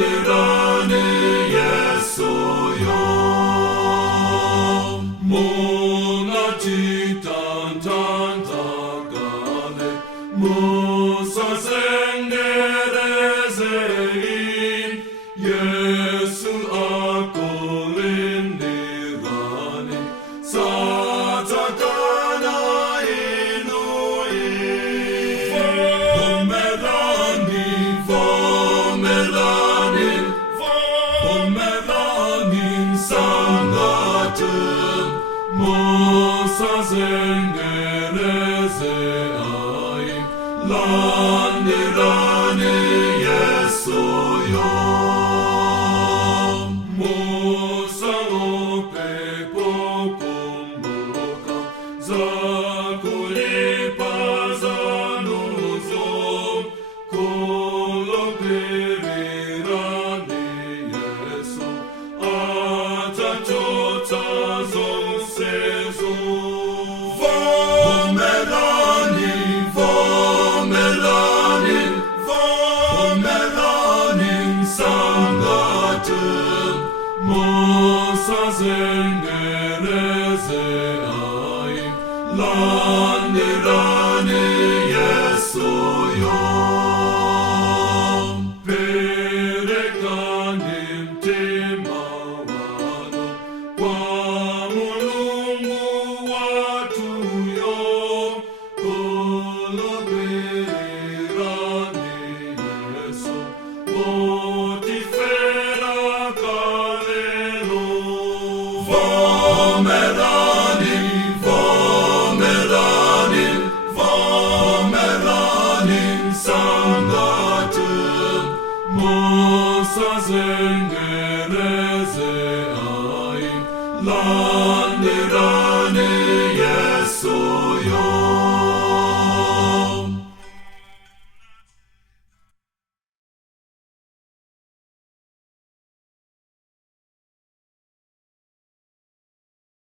rani Yesuyo Mona chitan tan takale Musa senderezein Yesu akolin nirani Satakana Musa zengereze aim Lani rani Yesuyo Musa ope pokumbuka Zakulipa zanuzom Kolopiri rani Yesu Atachota Sezu Vomelanin sangatın Musa zengereze aim Lani rani Yesuyo Perekanim timawano Vomelanin sangatın Musa zengereze aim